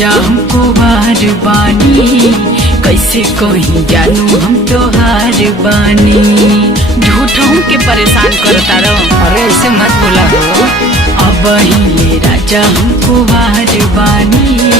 राजा हमको बार बानी, कैसे कहीं जानू हम तोहार बानी। झूठों के परेशान करता रहो, अरे ऐसे मत बोला हो। अब हिले राजा हमको बार बानी,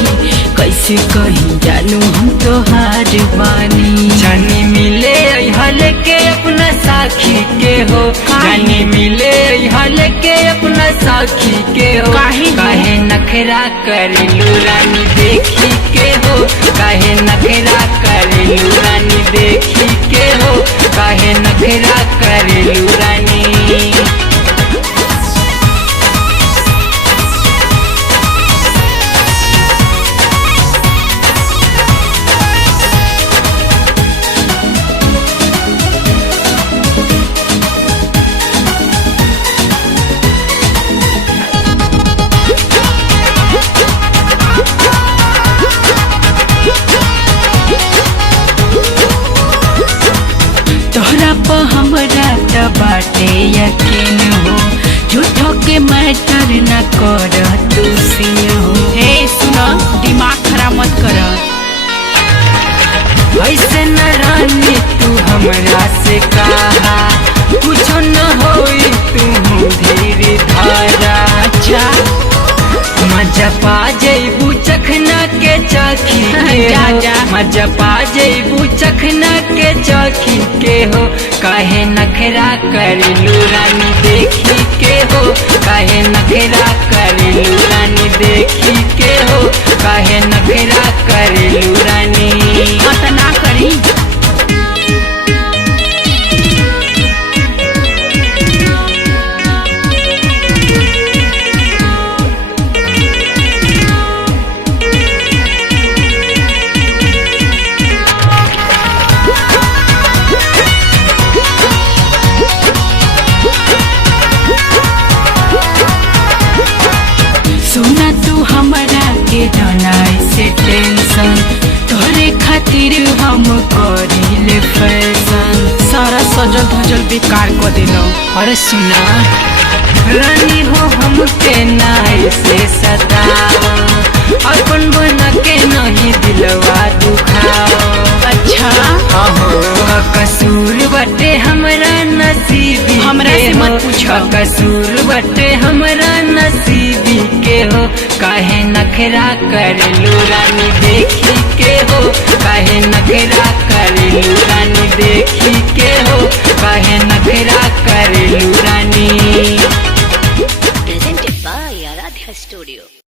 कैसे कहीं जानू हम तोहार बानी। जानी मिले हल के अपना साखी के हो, जानी मिले हल के अपना साखी के हो। काहे नखरा करेलू रानी देखी के हो, काहे नखरा करेलू रानी देखी के हो, काहे नखरा करेलू रानी। तोहरा पर हमरा त बाटे यकीन हो, झूठो के मैटर न कर तू सीन हो। हे सुनो, दिमाग खराब मत कर। ऐसे न रानी तू हमरा से कहा, कुछ न होई तू धीरे धारा। अच्छा मजा पा जैबू चखना के चाखी के हो, मजा पा जैबू चखना के चाखी के हो। काहे नखरा करेलू रानी देखी के हो, काहे नखरा करेलू रानी देखी के हो, काहे नखरा करेलू रानी। मत ना करी। सुना तू हमरा के जाना से टेंशन, तोहरे खातिर हम करिले फैशन। सारा सजल धजल बेकार कर दिलो। अरे सुना रानी हो हमके नाई से सताओ, अपन बना के नहीं दिलवा दुखाओ। अच्छा कसूर बटे हमरा नसीबी, हमरा से मत पूछो। कसूर बटे हमरा नसीबी के हो, काहे नखरा करेलू रानी देखी के हो, काहे नखरा करेलू रानी देखी के हो, काहे नखरा करेलू रानी। Presented by Aradhya Studio.